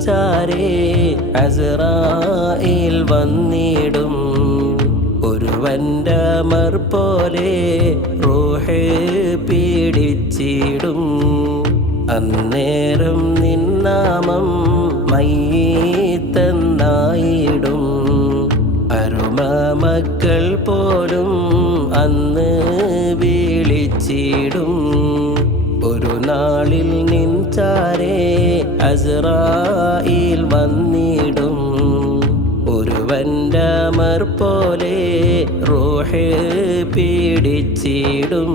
ചാരേ അസറായിൽ വന്നിടും. ഒരുവന്റെ മർ പോലെ റോഹേ പീഡിച്ചിടും. അന്നേരം നിന്നാമം മയ്യീത്തെന്നായിടും. അരുമ മക്കൾ പോലും അന്ന് വിളിച്ചിടും. ഒരു നാളിൽ നിൻചാരേ അസ്രായിൽ വന്നിടും. ഒരുവന്റെ മർ പോലെ റോഹ് പീഡിച്ചിടും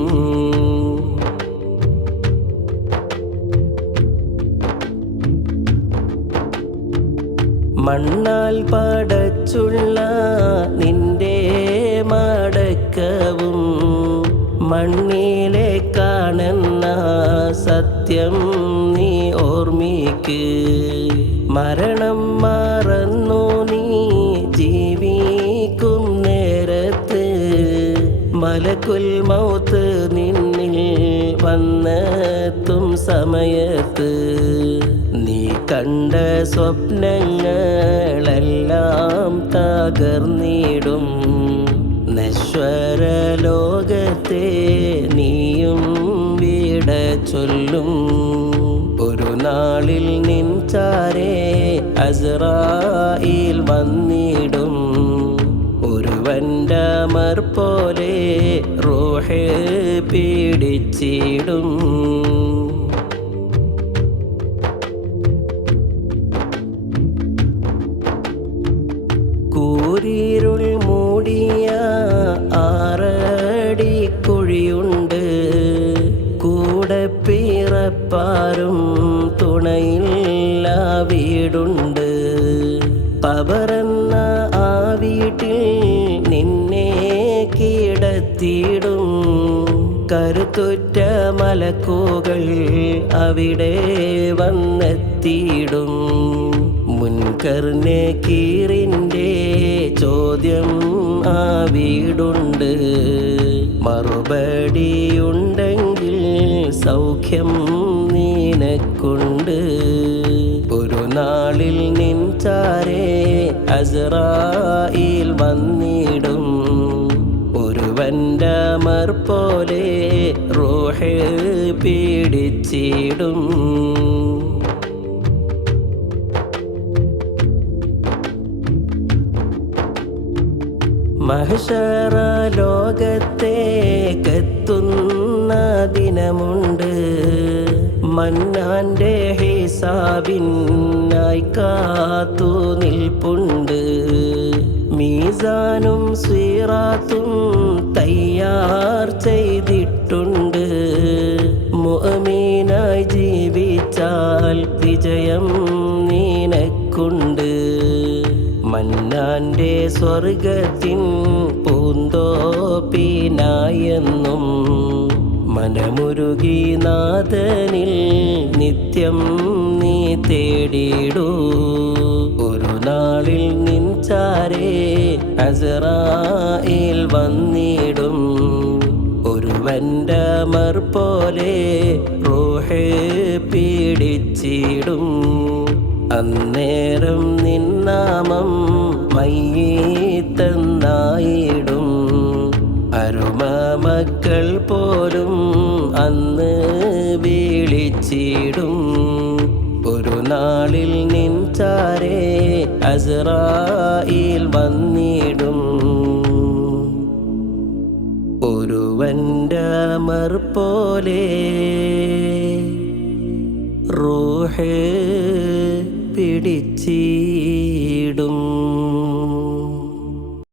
മണ്ണാൽ പടച്ചുള്ള നിന്റെ മടക്കവും മണ്ണിലെ സത്യം നീ ഓർമ്മിക്ക്. മരണം മറന്നു നീ ജീവിക്കും നേരത്ത്. മലക്കുൽ മൗത്ത് നിന്നിൽ വന്നെത്തും സമയത്ത്. നീ കണ്ട സ്വപ്നങ്ങളെല്ലാം തകർന്നിടും. നശ്വര ലോകത്തെ നീയും വീട ചൊല്ലും. ഒരു നാളിൽ നിൻചാരേ അസറായിൽ വന്നിടും. ഒരുവന്റെ മർ പോലെ റോഹ പീഡിച്ചിടും പിറപ്പാരും തുണയില്ല വീടുണ്ട്. പവറന്ന ആ വീട്ടിൽ നിന്നെ കിടത്തിയിടും. കരുത്തുറ്റ മലക്കുകൾ അവിടെ വന്നെത്തിയിടും. മുൻകർണെ കീറിന്റെ ചോദ്യം ആ വീടുണ്ട്. മറുപടിയുണ്ടെങ്കിൽ സൗഖ്യം നീനക്കുണ്ട്. ഒരു നാളിൽ നിൻ അസറായിൽ വന്നിടും. ഒരു മർ പോലെ റോഹ പീഡിച്ചിടും ലോകത്തെ കത്തുന്ന ദിനമുണ്ട്. മന്നാന്റെ ഹിസാബിനായി കാത്തു നിൽപ്പുണ്ട്. മീസാനും സ്വീറാത്തും തയ്യാർ ചെയ്തിട്ടുണ്ട്. മുഅമീനായി ജീവിച്ചാൽ വിജയം നിനക്കുണ്ട്. മന്നാന്റെ സ്വർഗത്തിൻ പൂന്തോപ്പിനായെന്നും മനമുരുകി നാഥനിൽ നിത്യം നീ തേടിയിടൂ. ഒരു നാളിൽ നിൻ ചാരേ അസറായിൽ വന്നിടും. ഒരുവന്റെ മർ പോലെ റോഹെ പീഡിച്ചിടും. അന്നേരം നിന്നാമം പോലും അന്ന് വിളിച്ചിടും. ഒരു നാളിൽ നിൻ ചാരേ അസ്രായിൽ വന്നിടും. ഒരുവന്റെ മർ പോലെ റൂഹേ പിടിച്ചിടും.